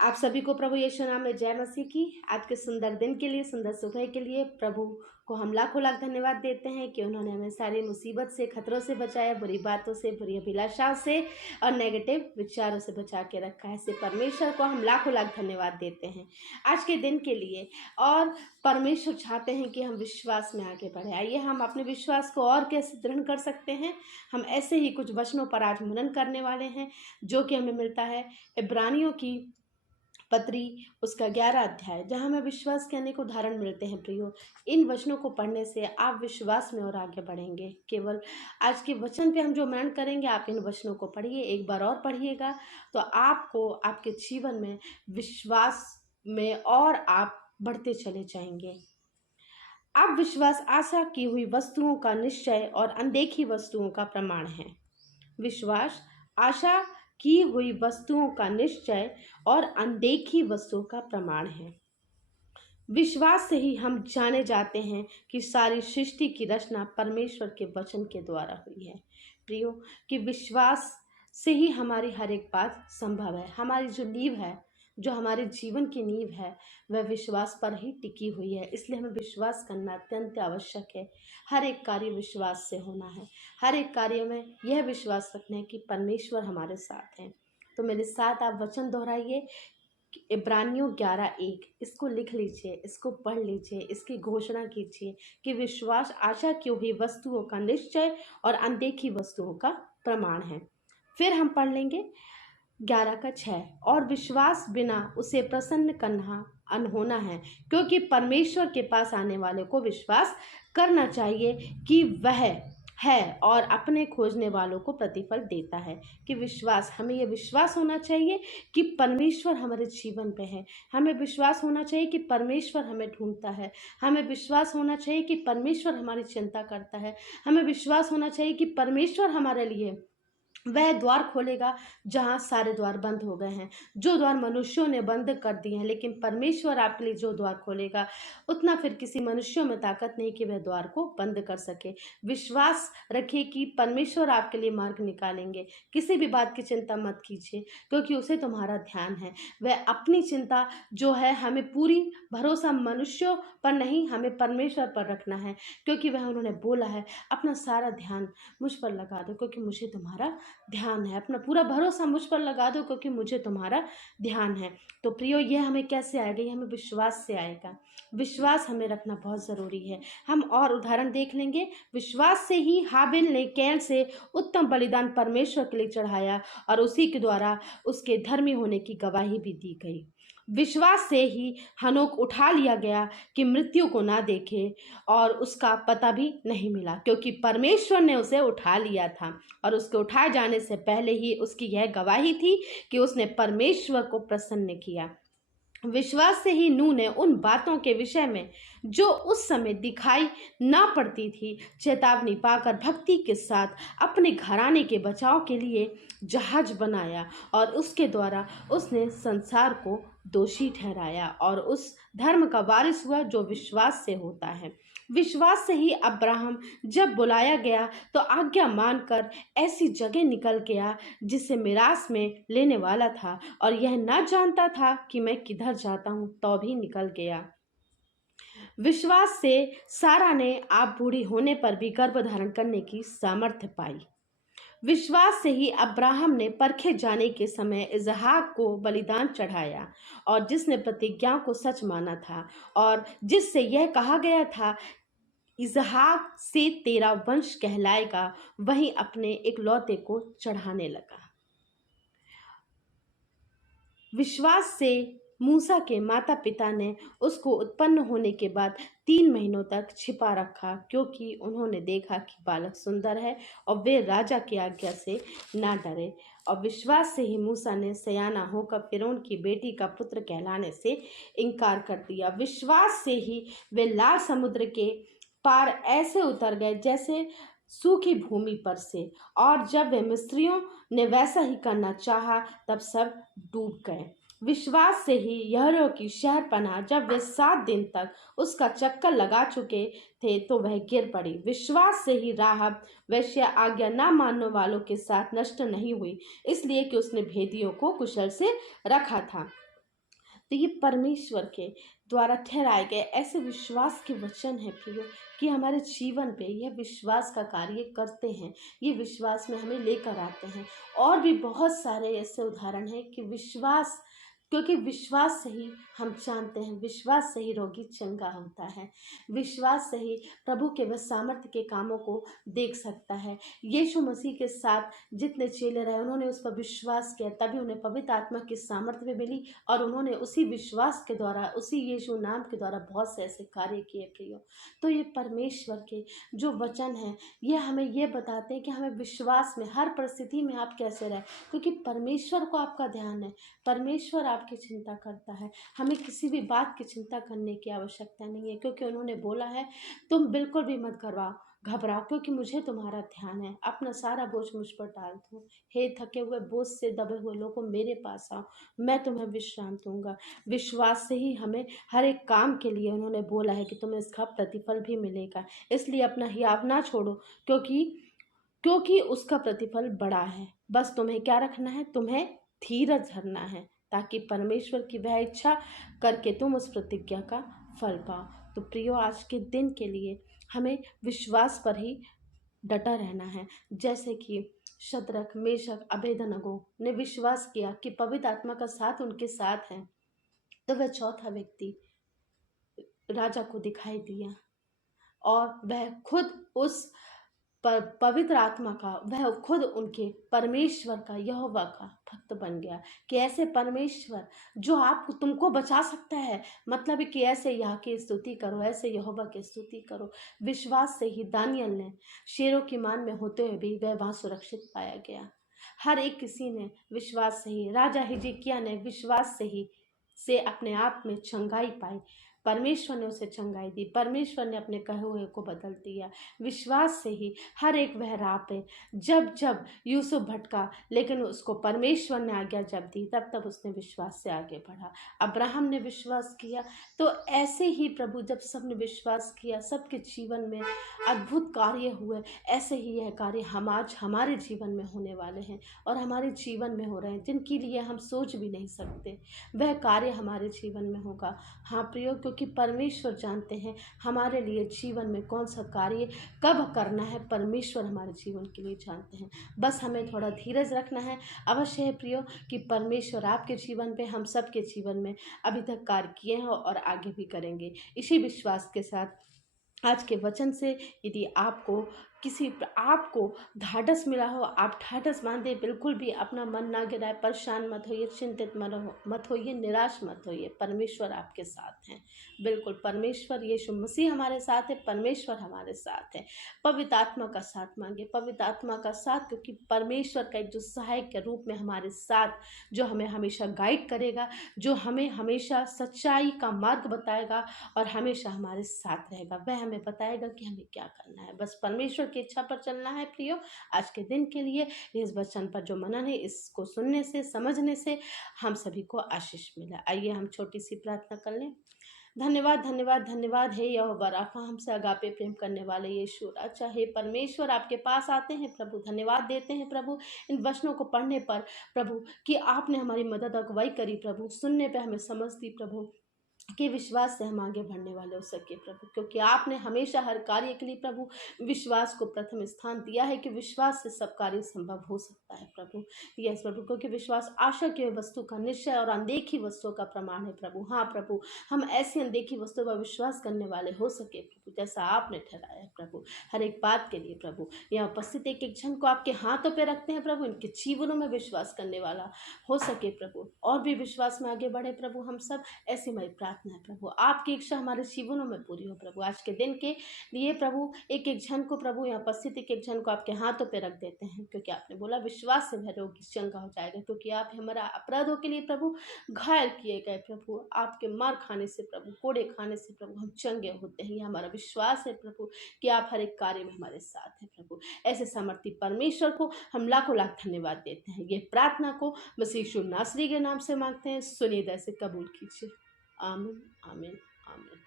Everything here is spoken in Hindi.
आप सभी को प्रभु यीशु नाम में जय मसीह की। आज के सुंदर दिन के लिए, सुंदर सुबह के लिए प्रभु को हम लाखों लाख धन्यवाद देते हैं कि उन्होंने हमें सारी मुसीबत से, खतरों से बचाया, बुरी बातों से, बुरी अभिलाषाओं से और नेगेटिव विचारों से बचा के रखा है। ऐसे परमेश्वर को हम लाखों लाख धन्यवाद देते हैं आज के दिन के लिए। और परमेश्वर चाहते हैं कि हम विश्वास में आगे बढ़े। आइए हम अपने विश्वास को और कैसे दृढ़ कर सकते हैं। हम ऐसे ही कुछ वचनों पर आज मनन करने वाले हैं जो कि हमें मिलता है इब्रानियों की पत्री उसका 11 अध्याय, जहाँ हमें विश्वास के अनेक उदाहरण मिलते हैं। प्रियो, इन वचनों को पढ़ने से आप विश्वास में और आगे बढ़ेंगे। केवल आज के वचन पे हम जो मनन करेंगे, आप इन वचनों को पढ़िए, एक बार और पढ़िएगा तो आपको आपके जीवन में विश्वास में और आप बढ़ते चले जाएंगे। अब विश्वास आशा की हुई वस्तुओं का निश्चय और अनदेखी वस्तुओं का प्रमाण है। विश्वास आशा की हुई वस्तुओं का निश्चय और अनदेखी वस्तुओं का प्रमाण है। विश्वास से ही हम जाने जाते हैं कि सारी सृष्टि की रचना परमेश्वर के वचन के द्वारा हुई है। प्रियो, कि विश्वास से ही हमारी हर एक बात संभव है। हमारी जो नींव है, जो हमारे जीवन की नींव है, वह विश्वास पर ही टिकी हुई है। इसलिए हमें विश्वास करना अत्यंत आवश्यक है। हर एक कार्य विश्वास से होना है। हर एक कार्य में यह विश्वास रखना है कि परमेश्वर हमारे साथ हैं। तो मेरे साथ आप वचन दोहराइए, इब्रानियों 11:1, इसको लिख लीजिए, इसको पढ़ लीजिए, इसकी घोषणा कीजिए कि विश्वास आशा की हुई वस्तुओं का निश्चय और अनदेखी वस्तुओं का प्रमाण है। फिर हम पढ़ लेंगे 11:6, और विश्वास बिना उसे प्रसन्न करना अनहोना है, क्योंकि परमेश्वर के पास आने वाले को विश्वास करना चाहिए कि वह है और अपने खोजने वालों को प्रतिफल देता है। कि विश्वास, हमें यह विश्वास होना चाहिए कि परमेश्वर हमारे जीवन पे है। हमें विश्वास होना चाहिए कि परमेश्वर हमें ढूंढता है। हमें विश्वास होना चाहिए कि परमेश्वर हमारी चिंता करता है। हमें विश्वास होना चाहिए कि परमेश्वर हमारे लिए वह द्वार खोलेगा जहाँ सारे द्वार बंद हो गए हैं। जो द्वार मनुष्यों ने बंद कर दिए हैं, लेकिन परमेश्वर आपके लिए जो द्वार खोलेगा, उतना फिर किसी मनुष्यों में ताकत नहीं कि वह द्वार को बंद कर सके। विश्वास रखिए कि परमेश्वर आपके लिए मार्ग निकालेंगे। किसी भी बात की चिंता मत कीजिए, क्योंकि उसे तुम्हारा ध्यान है। वह अपनी चिंता जो है, हमें पूरी भरोसा मनुष्यों पर नहीं, हमें परमेश्वर पर रखना है, क्योंकि वह उन्होंने बोला है अपना सारा ध्यान मुझ पर लगा दो क्योंकि मुझे तुम्हारा ध्यान है। अपना पूरा भरोसा मुझ पर लगा दो क्योंकि मुझे तुम्हारा ध्यान है। तो प्रियो, ये हमें कैसे आएगा? ये हमें विश्वास से आएगा। विश्वास हमें रखना बहुत ज़रूरी है। हम और उदाहरण देख लेंगे। विश्वास से ही हाबिल ने कैन से उत्तम बलिदान परमेश्वर के लिए चढ़ाया और उसी के द्वारा उसके धर्मी होने की गवाही भी दी गई। विश्वास से ही हनोक उठा लिया गया कि मृत्यु को ना देखे और उसका पता भी नहीं मिला, क्योंकि परमेश्वर ने उसे उठा लिया था। और उसके उठाए जाने से पहले ही उसकी यह गवाही थी कि उसने परमेश्वर को प्रसन्न किया। विश्वास से ही नूह ने उन बातों के विषय में जो उस समय दिखाई ना पड़ती थी, चेतावनी पाकर भक्ति के साथ अपने घराने के बचाव के लिए जहाज बनाया और उसके द्वारा उसने संसार को दोषी ठहराया और उस धर्म का वारिस हुआ जो विश्वास से होता है। विश्वास से ही अब्राहम जब बुलाया गया तो आज्ञा मानकर ऐसी जगह निकल गया जिसे मिरास में लेने वाला था, और यह ना जानता था कि मैं किधर जाता हूँ, तो भी निकल गया। विश्वास से सारा ने आप बूढ़ी होने पर भी गर्भ धारण करने की सामर्थ्य पाई। विश्वास से ही अब्राहम ने परखे जाने के समय इसहाक को बलिदान चढ़ाया, और जिसने प्रतिज्ञा को सच माना था और जिससे यह कहा गया था इसहाक से तेरा वंश कहलाएगा, वहीं अपने इकलौते को चढ़ाने लगा। विश्वास से मूसा के माता पिता ने उसको उत्पन्न होने के बाद 3 महीनों तक छिपा रखा, क्योंकि उन्होंने देखा कि बालक सुंदर है और वे राजा की आज्ञा से ना डरे। और विश्वास से ही मूसा ने सयाना होकर फिरौन की बेटी का पुत्र कहलाने से इनकार कर दिया। विश्वास से ही वे लाल समुद्र के पार ऐसे उतर गए जैसे सूखी भूमि पर से, और जब वे मिस्रियों ने वैसा ही करना चाहा तब सब डूब गए। विश्वास से ही यहोवा की शहर पनाह जब वे 7 दिन तक उसका चक्कर लगा चुके थे तो वह गिर पड़ी। विश्वास से ही राहब वैश्या आज्ञा ना मानने वालों के साथ नष्ट नहीं हुई, इसलिए कि उसने भेदियों को कुशल से रखा था। तो ये परमेश्वर के द्वारा ठहराए गए ऐसे विश्वास के वचन है प्रियो, कि हमारे जीवन पे यह विश्वास का कार्य करते हैं, ये विश्वास में हमें लेकर आते हैं। और भी बहुत सारे ऐसे उदाहरण हैं कि विश्वास, क्योंकि विश्वास से ही हम जानते हैं, विश्वास से ही रोगी चंगा होता है, विश्वास से ही प्रभु के वह सामर्थ्य के कामों को देख सकता है। यीशु मसीह के साथ जितने चेले रहे, उन्होंने उस पर विश्वास किया, तभी उन्हें पवित्र आत्मा की सामर्थ्य भी मिली, और उन्होंने उसी विश्वास के द्वारा, उसी यीशु नाम के द्वारा बहुत से ऐसे कार्य किए प्रियो। तो ये परमेश्वर के जो वचन हैं, ये हमें ये बताते हैं कि हमें विश्वास में हर परिस्थिति में आप कैसे रहें, क्योंकि परमेश्वर को आपका ध्यान है, परमेश्वर आपकी चिंता करता है। हमें किसी भी बात की चिंता करने की आवश्यकता नहीं है, क्योंकि उन्होंने बोला है, तुम बिल्कुल भी मत घबराओ, क्योंकि मुझे तुम्हारा ध्यान है। अपना सारा बोझ मुझ पर डाल दो, हे थके हुए बोझ से दबे हुए लोगों, मेरे पास आओ, मैं तुम्हें विश्राम दूंगा। विश्वास से ही हमें हर एक काम के लिए उन्होंने बोला है कि तुम्हें इसका प्रतिफल भी मिलेगा। इसलिए अपना हियाव ना छोड़ो, क्योंकि क्योंकि उसका प्रतिफल बड़ा है। बस तुम्हें क्या रखना है, तुम्हें धीरज धरना है, ताकि परमेश्वर की वह इच्छा करके तुम उस प्रतिज्ञा का फल पाओ। तो प्रियो, आज के दिन के लिए हमें विश्वास पर ही डटा रहना है। जैसे कि शद्रक, मेशक, अबेदनगो ने विश्वास किया कि पवित्र आत्मा का साथ उनके साथ है, तो वह चौथा व्यक्ति राजा को दिखाई दिया, और वह खुद उस पवित्र आत्मा का, वह खुद उनके परमेश्वर का, यहोवा का भक्त बन गया। कि ऐसे परमेश्वर जो आपको, तुमको बचा सकता है, मतलब है कि ऐसे यहाँ की स्तुति करो, ऐसे यहोवा की स्तुति करो। विश्वास से ही दानियल ने शेरों की मान में होते हुए भी वह वहाँ सुरक्षित पाया गया। हर एक किसी ने विश्वास से ही, राजा हिजकिय्याह ने विश्वास से अपने आप में चंगाई पाई। परमेश्वर ने उसे चंगाई दी, परमेश्वर ने अपने कहे हुए को बदल दिया। विश्वास से ही हर एक वह राह पे, जब जब यूसुफ भटका, लेकिन उसको परमेश्वर ने आज्ञा जब दी, तब तब उसने विश्वास से आगे बढ़ा। अब्राहम ने विश्वास किया, तो ऐसे ही प्रभु जब सबने विश्वास किया, सबके जीवन में अद्भुत कार्य हुए। ऐसे ही यह कार्य हम आज हमारे जीवन में होने वाले हैं, और हमारे जीवन में हो रहे हैं, जिनके लिए हम सोच भी नहीं सकते। वह कार्य हमारे जीवन में होगा। हाँ प्रियो, क्योंकि परमेश्वर जानते हैं हमारे लिए जीवन में कौन सा कार्य कब करना है, परमेश्वर हमारे जीवन के लिए जानते हैं। बस हमें थोड़ा धीरज रखना है। अवश्य है प्रियो कि परमेश्वर आपके जीवन पे, हम सब के जीवन में अभी तक कार्य किए हैं और आगे भी करेंगे। इसी विश्वास के साथ आज के वचन से, यदि आपको ढाढ़स मिला हो, आप ढाढ़स बांधे, बिल्कुल भी अपना मन ना गिराए, परेशान मत होइए, चिंतित मत होइए, निराश मत होइए। परमेश्वर आपके साथ हैं, बिल्कुल। परमेश्वर यीशु मसीह हमारे साथ है, परमेश्वर हमारे साथ है। पवित्र आत्मा का साथ मांगे, पवित्र आत्मा का साथ, क्योंकि परमेश्वर का एक जो सहायक के रूप में हमारे साथ, जो हमें हमेशा गाइड करेगा, जो हमें हमेशा सच्चाई का मार्ग बताएगा और हमेशा हमारे साथ रहेगा, वह हमें बताएगा कि हमें क्या करना है। बस परमेश्वर की इच्छा पर चलना है प्रियो। आज के दिन के लिए इस वचन पर जो मनन है, इसको सुनने से, समझने से हम सभी को आशीष मिला। आइए हम छोटी सी प्रार्थना कर लें। धन्यवाद धन्यवाद धन्यवाद है यहोवा राफा, हमसे अगापे प्रेम करने वाले यीशु राजा। हे परमेश्वर, आपके पास आते हैं प्रभु, धन्यवाद देते हैं प्रभु इन वचनों को पढ़ने पर प्रभु, कि आपने हमारी मदद अगुवाई करी प्रभु, सुनने पे हमें समझ दी प्रभु, कि विश्वास से हम आगे बढ़ने वाले हो सके प्रभु, क्योंकि आपने हमेशा हर कार्य के लिए प्रभु विश्वास को प्रथम स्थान दिया है, कि विश्वास से सब कार्य संभव हो सकता है प्रभु। यस प्रभु, क्योंकि विश्वास आशा की वस्तु का निश्चय और अनदेखी वस्तुओं का प्रमाण है प्रभु। हाँ प्रभु, हम ऐसी अनदेखी वस्तुओं पर विश्वास करने वाले हो सके प्रभु, जैसा आपने ठहराया है प्रभु। हर एक बात के लिए प्रभु, यहाँ उपस्थित एक एक जन को आपके हाथों पे रखते हैं प्रभु, इनके जीवनों में विश्वास करने वाला हो सके प्रभु, और भी विश्वास में आगे बढ़े प्रभु हम सब। ऐसी हमारी प्रार्थना है प्रभु, आपकी इच्छा हमारे जीवनों में पूरी हो प्रभु। आज के दिन के लिए प्रभु एक एक जन को प्रभु, यहाँ उपस्थित एक एक जन को आपके हाथों पे रख देते हैं, क्योंकि आपने बोला विश्वास से वह रोगी चंगा हो जाएगा, क्योंकि आप हमारा अपराधों के लिए प्रभु घायल किए गए प्रभु, आपके मार खाने से प्रभु, कोड़े खाने से प्रभु हम चंगे होते हैं। ये हमारा विश्वास है प्रभु, कि आप हर एक कार्य में हमारे साथ हैं प्रभु। ऐसे सामर्थी परमेश्वर को हम लाखों लाख धन्यवाद देते हैं। ये प्रार्थना को मसीह यीशु नासरी के नाम से मांगते हैं, सुनिए, से कबूल कीजिए। आमीन आमीन आमीन।